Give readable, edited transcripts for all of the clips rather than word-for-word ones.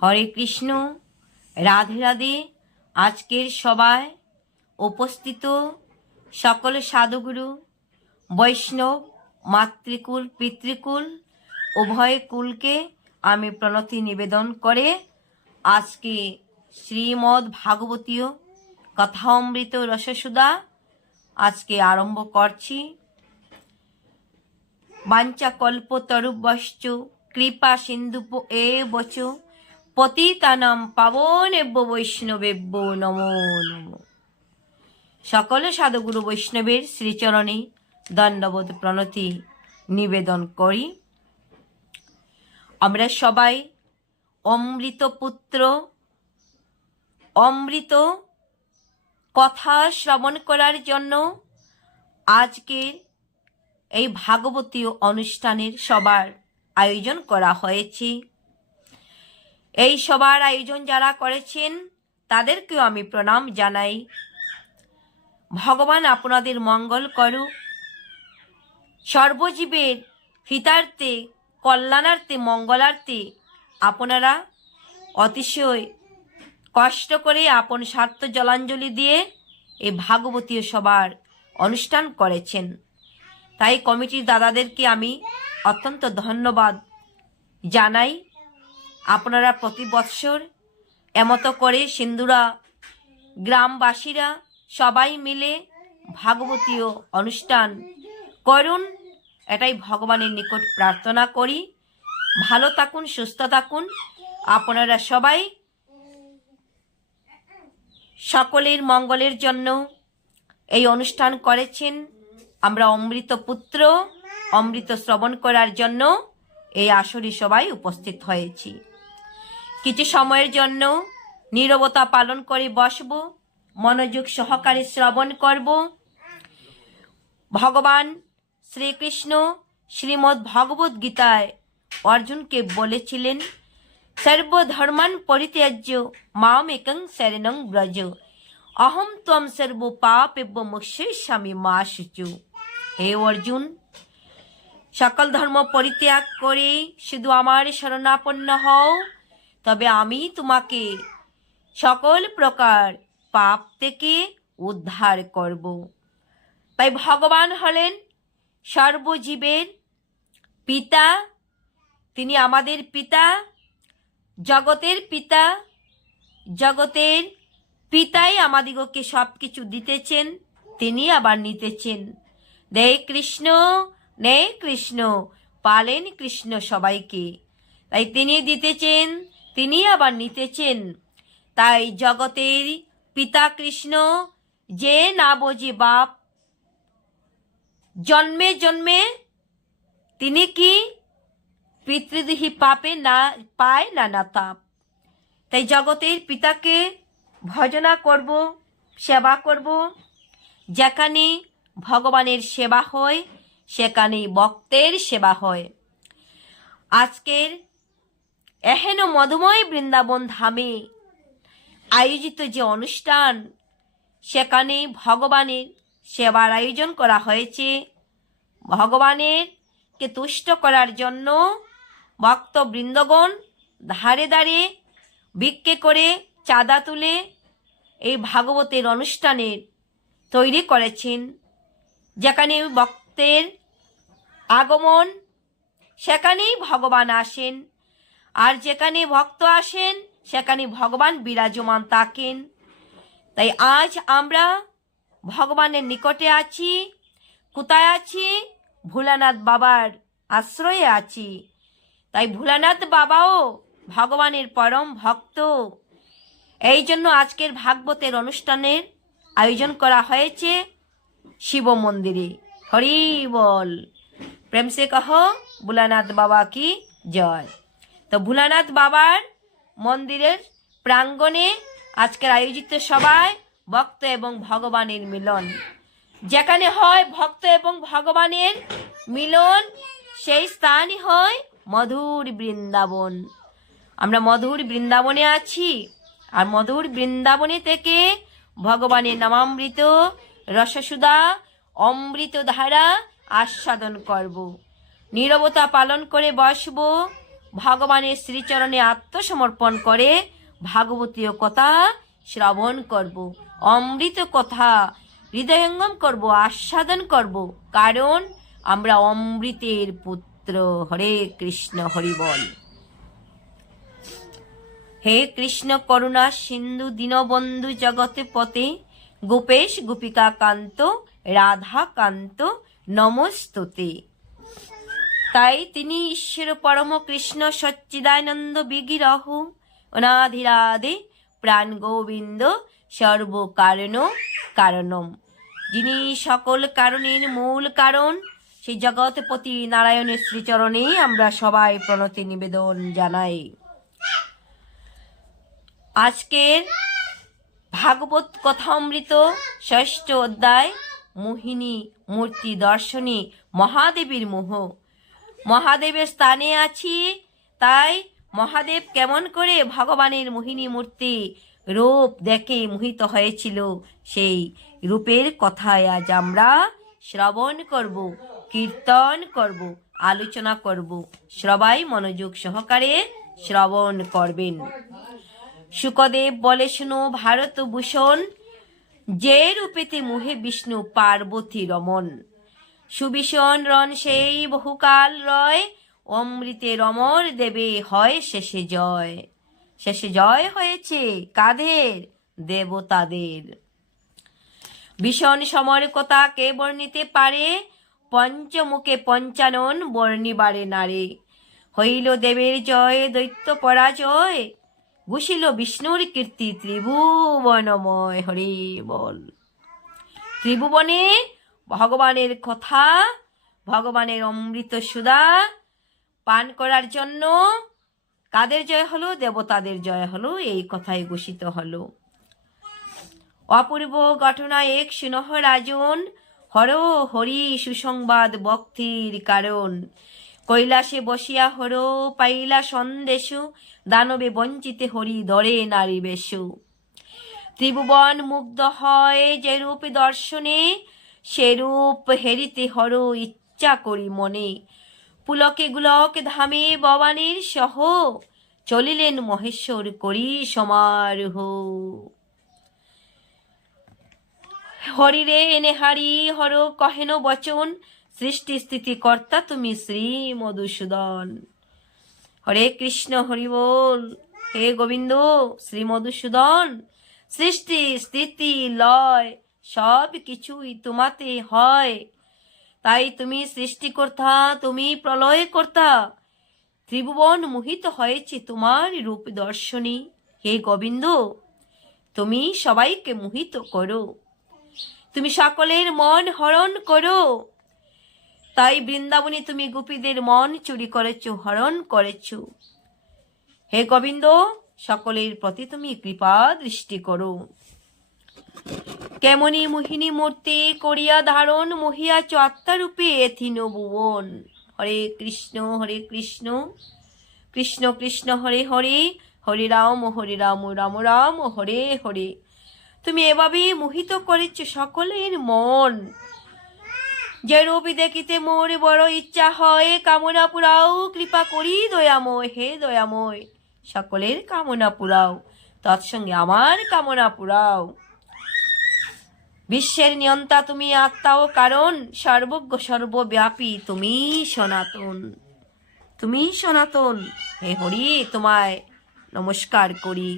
হরে কৃষ্ণ, রাধে রাধে। আজকের সভায় উপস্থিত সকল সাধুগুরু, বৈষ্ণব, মাতৃকুল, পিতৃকুল উভয় কুলকে আমি প্রণতি নিবেদন করে আজকে শ্রীমদ্ ভাগবতীয় কথামৃত রসসুধা আজকে আরম্ভ করছি। বাঞ্ছাকল্পতরুভ্যশ্চ কৃপা সিন্ধু এব চ পতিতানাং পাবনেভ্যো বৈষ্ণবেভ্যো নমো নমো। সকল সাধুগুরু বৈষ্ণবের শ্রীচরণে দণ্ডবোধ প্রণতি নিবেদন করি। আমরা সবাই অমৃত পুত্র, অমৃত কথা শ্রবণ করার জন্য আজকের এই ভাগবতীয় অনুষ্ঠানের সবার আয়োজন করা হয়েছে। এই সবার আয়োজন যারা করেছেন তাদেরকেও আমি প্রণাম জানাই। ভগবান আপনাদের মঙ্গল করুক, সর্বজীবের হিতার্থে, কল্যাণার্থে, মঙ্গলার্থে আপনারা অতিশয় কষ্ট করে আপন স্বার্থ জলাঞ্জলি দিয়ে এই ভাগবতীয় সবার অনুষ্ঠান করেছেন। তাই কমিটির দাদাদেরকে আমি অত্যন্ত ধন্যবাদ জানাই। আপনারা প্রতি বৎসর এমতো করে সিন্ধুরা গ্রামবাসীরা সবাই মিলে ভাগবতীয় অনুষ্ঠান করুন, এটাই ভগবানের নিকট প্রার্থনা করি। ভালো থাকুন, সুস্থ থাকুন। আপনারা সবাই সকলের মঙ্গলের জন্য এই অনুষ্ঠান করেছেন। আমরা অমৃত পুত্র, অমৃত শ্রবণ করার জন্য এই আসরে সবাই উপস্থিত হয়েছি। কিছু সময়ের জন্য নীরবতা পালন করে বসব, মনোযোগ সহকারে শ্রবণ করব। ভগবান শ্রীকৃষ্ণ শ্রীমদ্ ভগবদ্ গীতায় অর্জুনকে বলেছিলেন, সর্বধর্মান পরিত্যাজ্য মাম একং শরণং ব্রজ, অহম ত্বম সর্ব পাপেভ্য মোক্ষয়িষ্যামি মা শুচি। হে অর্জুন, সকল ধর্ম পরিত্যাগ করে শুধু আমার শরণাপন্ন হও, তবে আমি তোমাকে সকল প্রকার পাপ থেকে উদ্ধার করব। তাই ভগবান হলেন সর্বজীবের পিতা, তিনি আমাদের পিতা, জগতের পিতা। জগতের পিতাই আমাদিগকে সব কিছু দিতেছেন, তিনি আবার নিতেছেন। নে কৃষ্ণ, নে কৃষ্ণ, পালেন কৃষ্ণ সবাইকে। তাই তিনি দিতেছেন, তিনি আবার নিতেছেন। তাই জগতের পিতা কৃষ্ণ, যে না বোঝে বাপ, জন্মে জন্মে তিনি কি পিতৃদেহী পাপে না পায় নানা তাপ। তাই জগতের পিতাকে ভজনা করব, সেবা করব। যেখানে ভগবানের সেবা হয় সেখানেই ভক্তের সেবা হয়। আজকের এহেন মধুময় বৃন্দাবন ধামে আয়োজিত যে অনুষ্ঠান, সেখানে ভগবানের সেবার আয়োজন করা হয়েছে। ভগবানেরকে তুষ্ট করার জন্য ভক্তবৃন্দগণ ধারে ধারে ভিক্ষে করে চাঁদা তুলে এই ভাগবতের অনুষ্ঠানের তৈরি করেছেন। যেখানে ভক্তের আগমন সেখানেই ভগবান আসেন, আর যেখানে ভক্ত আসেন সেখানে ভগবান বিরাজমান থাকেন। তাই আজ আমরা ভগবানের নিকটে আছি। কোথায় আছি? ভোলানাথ বাবার আশ্রয়ে আছি। তাই ভোলানাথ বাবাও ভগবানের পরম ভক্ত। এই জন্য আজকের ভাগবতের অনুষ্ঠানের আয়োজন করা হয়েছে শিব মন্দিরে। হরি বল, প্রেম সে কহো ভোলানাথ বাবা কি জয়। তো ভোলানাথ বাবার মন্দিরের প্রাঙ্গণে আজকের আয়োজিত সভায় ভক্ত এবং ভগবানের মিলন। যেখানে হয় ভক্ত এবং ভগবানের মিলন, সেই স্থানই হয় মধুর বৃন্দাবন। আমরা মধুর বৃন্দাবনে আছি, আর মধুর বৃন্দাবনে থেকে ভগবানের নামামৃত রসসুধা অমৃত ধারা আস্বাদন করব। নীরবতা পালন করে বসব, ভগবানের শ্রীচরণে আত্মসমর্পণ করে ভাগবতীয় কথা শ্রবণ করব, অমৃত কথা হৃদয়ঙ্গম করব, আস্বাদন করব, কারণ আমরা অমৃতের পুত্র। হরে কৃষ্ণ, হরি বল। হে কৃষ্ণ করুণা সিন্ধু দীনবন্ধু জগতে পতে, গোপেশ গোপিকা কান্ত রাধা কান্ত নমস্তুতে। তাই তিনি ঈশ্বর পরম কৃষ্ণ সচ্চিদানন্দ বিগ্রহ, অনাধিরাধে প্রাণ গোবিন্দ সর্ব কারণ কারণম। যিনি সকল কারণের মূল কারণ, সেই জগৎপতি নারায়ণের শ্রীচরণে আমরা সবাই প্রণতি নিবেদন জানাই। আজকের ভাগবত কথামৃত ষষ্ঠ অধ্যায়, মোহিনী মূর্তি দর্শনে মহাদেবের মোহ। মহাদেবের স্থানে আছি, তাই মহাদেব কেমন করে ভগবানের মোহিনী মূর্তি রূপ দেখে মোহিত হয়েছিল, সেই রূপের কথায় আজ আমরা শ্রবণ করব, কীর্তন করব, আলোচনা করব। সবাই মনোযোগ সহকারে শ্রবণ করবেন। শুকদেব বলে, শুনো ভারতভূষণ, যে রূপেতে মোহে বিষ্ণু পার্বতী রমন। সুবিষণ রণ সেই বহুকাল রয়, অমৃতে রমর দেবে হয় শেষে জয়। শেষে জয় হয়েছে কাদের? দেবতাদের। ভীষণ সমর কথা কে বর্ণিতে পারে, পঞ্চমুখে পঞ্চানন বর্ণিবারে নারে। হইল দেবের জয়, দৈত্য পরাজয়, ঘুষিল বিষ্ণুর কীর্তি ত্রিভুবনময়। হরি বল। ত্রিভুবনে ভগবানের কথা, ভগবানের অমৃত সুধা পান করার জন্য কাদের জয় হলো? দেবতাদের জয় হলো, এই কথাই ঘোষিত হলো। অপূর্ব ঘটনা এক শুনহ রাজন, হর হরি সুসংবাদ ভক্তির কারণ। কৈলাসে বসিয়া হর পাইলা সন্দেশ, দানবে বঞ্চিতে হরি দরে নারী বেশু। ত্রিভুবন মুগ্ধ হয় যে রূপ দর্শনে, সে রূপ হেরিতে হর ইচ্ছা করি মনে। পুলকে গুলক ধামে ভবানীর সহ, চলিলেন মহেশ্বর করি সমারোহ। হরিরে এনে হারি হর কহেন বচন, সৃষ্টি স্থিতি কর্তা তুমি শ্রী মধুসূদন। হরে কৃষ্ণ, হরি বল। হে গোবিন্দ শ্রী মধুসূদন, সৃষ্টি স্থিতি লয় সব কিছুই তোমাতে হয়, তাই তুমি সৃষ্টিকর্তা, তুমি প্রলয় কর্তা। ত্রিভুবন মোহিত হয়েছে তোমার রূপ দর্শনে। হে গোবিন্দ, তুমি সবাইকে মোহিত করো, তুমি সকলের মন হরণ করো। তাই বৃন্দাবনে তুমি গোপীদের মন চুরি করেছ, হরণ করেছ। হে গোবিন্দ, সকলের প্রতি তুমি কৃপা দৃষ্টি করো। কেমনি মোহিনী মূর্তি করিয়া ধারণ, মহিয়াছ আত্মারূপে এথিন ভুবন। হরে কৃষ্ণ, হরে কৃষ্ণ, কৃষ্ণ কৃষ্ণ হরে হরে, হরে রাম রাম রাম হরে হরে। তুমি এভাবে মোহিত করেছ সকলের মন। যে রূপ দেখিতে মোর বড় ইচ্ছা হয়, কামনা পুরাও কৃপা করি দয়াময়। হে দয়াময়, সকলের কামনা পুরাও, তৎসঙ্গে আমার কামনা পুরাও। বিশ্বের নিয়ন্তা তুমি, আত্মা ও কারণ, সর্বজ্ঞ সর্বব্যাপী তুমি সনাতন। তুমি সনাতন। হে হরি, তোমায় নমস্কার করি।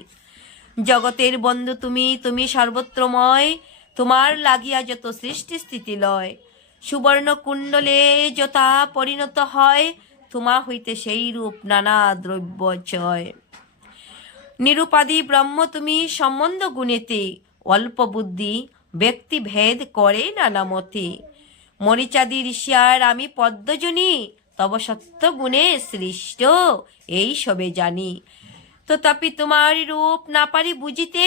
জগতের বন্ধু তুমি, তুমি সর্বত্রময়, তোমার লাগিয়া যত সৃষ্টি স্থিতি লয়। সুবর্ণ কুণ্ডলে যথা পরিণত হয়, তোমা হইতে সেই রূপ নানা দ্রব্য চয়। নিরুপাদি ব্রহ্ম তুমি, সম্বন্ধ গুণেতে অল্প বুদ্ধি, ব্যক্তি ভেদ করে নানা মতে। মরিচাদি ঋষিয়ার আমি পদ্মজনী, তব সত্য গুণে সৃষ্ট এই সবে জানি। তথাপি তোমার রূপ না পারি বুঝিতে,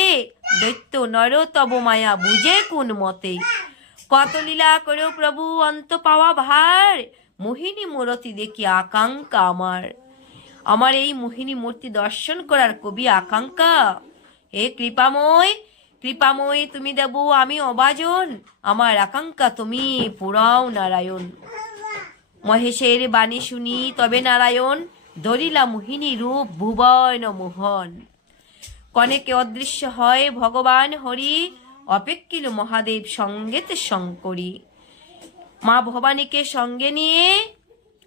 দৈত্য নর তব মায়া বুঝে কোন মতে। কত লীলা করো প্রভু অন্ত পাওয়া ভার, মোহিনী মূরতি দেখি আকাঙ্ক্ষা আমার। আমার এই মোহিনী মূর্তি দর্শন করার কবি আকাঙ্ক্ষা। হে কৃপাময়, কৃপাময় তুমি দেব আমি অবাজন, আমার আকাঙ্ক্ষা তুমি পুরাও নারায়ণ। মহেশের বাণী শুনি তবে নারায়ণ, ধরিলা মোহিনী রূপ ভুবন মোহন। কনেকে অদৃশ্য হয় ভগবান হরি, অপেক্ষিল মহাদেব সঙ্গেতে শঙ্করী। মা ভবানীকে সঙ্গে নিয়ে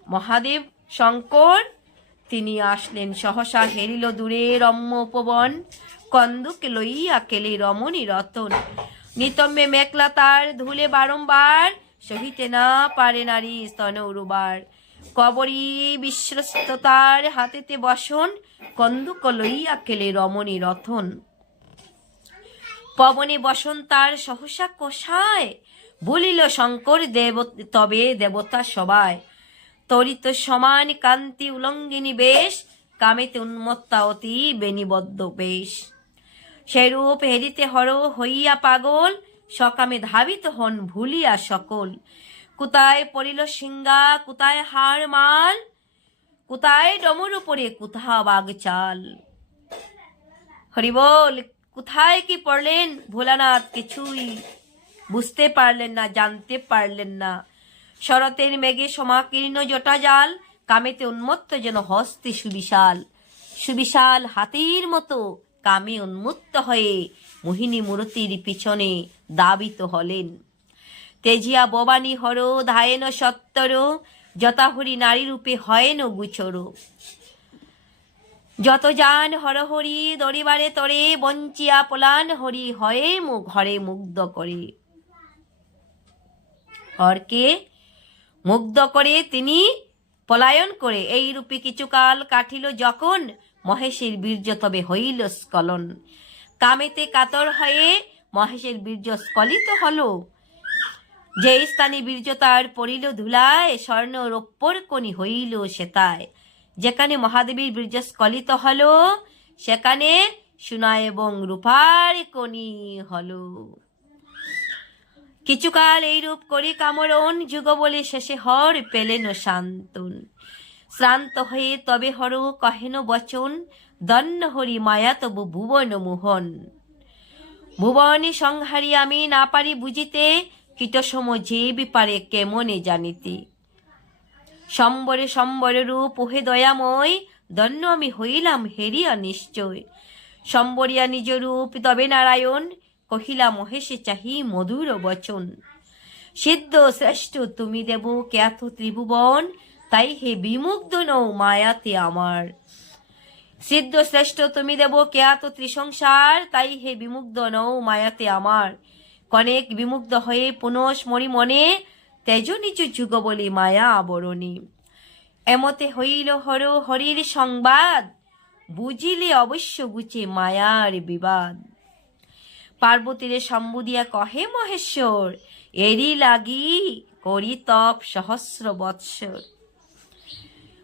মহাদেব শঙ্কর তিনি আসলেন, সহসা হেরিল দূরে রম্য উপবন, কন্দুকে লইয়া কেলে রমণী রতন। নিতম্বে মেঘলা তার ধুলে বারংবার, সহিতে না পারে নারী স্তন উরুবার। কবরী বিশ্বস্ত তার হাতেতে বসন, কন্দুক লইয়া কেলে রমণী রতন। পবনে বসন্তার সহসা কোষায়, বলিল শঙ্কর দেব তবে দেবতা সবাই। তরিত সমান কান্তি উলঙ্গিনী বেশ, কামেতে উন্মত্তা অতি বেণীবদ্ধ বেশ। সেরূপ হেরিতে হর হইয়া পাগল, সকামে ধাবিত হন ভুলিয়া সকল। কোথায় পড়িল সিংহা কোথায় হার মাল, কোথায় ডমর উপরে কোথা বাগ চাল। হরিবল, কোথায় কি পড়লেন ভোলানাথ কিছুই বুঝতে পারলেন না, জানতে পারলেন না। শরতের মেঘে সমাকীর্ণ জটা জাল, কামেতে উন্মত্ত যেন হস্তে সুবিশাল। সুবিশাল হাতির মতো কামে উন্মত্ত হয়ে মোহিনী মূর্তির পিছনে দাবিত হলেন। তেজিয়া ভবানী হর ধায়েন সত্তর, যথাহরি নারী রূপে হয়েন গুচর। যত যান হরহরি দরিবারে তরে, বঞ্চিয়া পলান হরি হয়ে ঘরে মুগ্ধ করে। হরকে মুগ্ধ করে তিনি পলায়ন করে। এই রূপে কিছুকাল কাটিল যখন, মহেশের বীর্য তবে হইল স্খলন। কামেতে কাতর হয়ে মহেশের বীর্য স্খলিত হল। যে স্থানে বীর্য তার পড়িল ধুলায়, স্বর্ণ রৌপ্যর কণি হইল সেতায়। যেখানে মহাদেবীর বীর্য স্খলিত হল, সেখানে সোনা এবং রূপার কণি হল। কিছুকাল এইরূপ করি কামরণ, যুগ বলে শেষে হর পেলেন শান্তন। শ্রান্ত হয়ে তবে হর কহেন বচন, দন্ন হরি মায়া তবু ভুবন মোহন। ভুবনে সংহারি আমি না পারি বুঝিতে, কীটসম যে বিপারে কেমনে জানিতে। সম্বরে সম্বর রূপ ওহে দয়াময়, দন্ন আমি হইলাম হেরিয়া নিশ্চয়। সম্বরিয়া নিজ রূপ তবে নারায়ণ, কহিলা মহেশে চাহি মধুর বচন। সিদ্ধ শ্রেষ্ঠ তুমি দেব খ্যাত ত্রিভুবন, তাই হে বিমুগ্ধ নও মায়াতে আমার। সিদ্ধ শ্রেষ্ঠ তুমি দেব খ্যাত ত্রিসংসার, তাই হে বিমুগ্ধ নও মায়াতে আমার। কনেক বিমুগ্ধ হয়ে পুনঃ স্মরি মনে, তেজ নিচু যুগ বলি মায়া আবরণী। এমতে হইল হর হরির সংবাদ, বুঝিলে অবশ্য গুছে মায়ার বিবাদ। পার্বতীরে সম্বুদিয়া কহে মহেশ্বর, এরই লাগি করি তপ সহস্র বৎসর।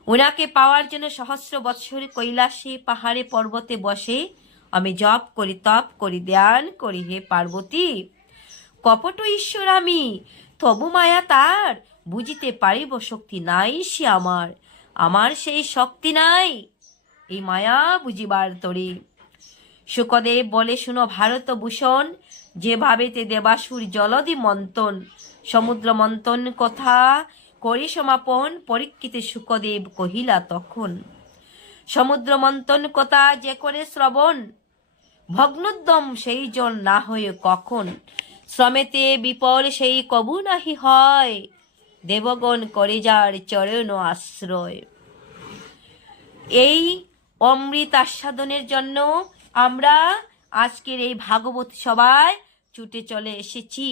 উনাকে পাওয়ার জন্য সহস্র বৎসর কৈলাসে পাহাড়ে পর্বতে বসে আমি জপ করি, তপ করি, ধ্যান করি। হে পার্বতী, কপট ঈশ্বর আমি, তবু মায়া তার বুঝিতে পারিব শক্তি নাই সে আমার। আমার সেই শক্তি নাই এই মায়া বুঝিবার তরে। শুকদেব বলে শুনো ভারত ভূষণ, যেভাবেতে দেবাসুর জলদি মন্থন। সমুদ্র মন্থন কথা করি সমাপন, পরীক্ষিতে শুকদেব কহিলা তখন। সমুদ্র মন্থন কথা যে করে শ্রবণ, ভগ্নোদ্যম সেই জন না হয়ে কখন। শ্রমেতে বিপল সেই কবু নাহি হয়, দেবগণ করে যার চরণ আশ্রয়। এই অমৃত আস্বাদনের জন্য আমরা আজকের এই ভাগবত সভায় ছুটে চলে এসেছি।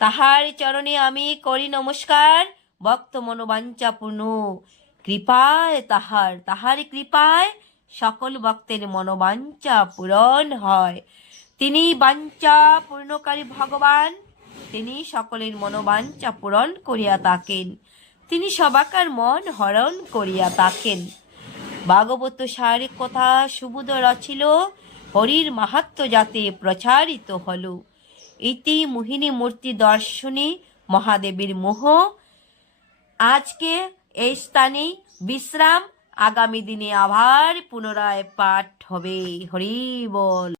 তাহার চরণে আমি করি নমস্কার, ভক্ত মনোবাঞ্ছা পূর্ণ কৃপায় তাহার কৃপায় সকল ভক্তের মনোবাঞ্ছা পূরণ হয়। তিনি বাঞ্ছা পূর্ণকারী ভগবান, তিনি সকলের মনোবাঞ্ছা পূরণ করিয়া থাকেন, তিনি সবাকার মন হরণ করিয়া থাকেন। ভাগবত সার কথা সুবোধ রচিল, হরির মাহাত্ম্য যাতে প্রচারিত হল। ইতি মোহিনী মূর্তি দর্শনে মহাদেবের মোহ। আজকে এই স্থানে বিশ্রাম, আগামী দিনে আবার পুনরায় পাঠ হবে। হরি বল।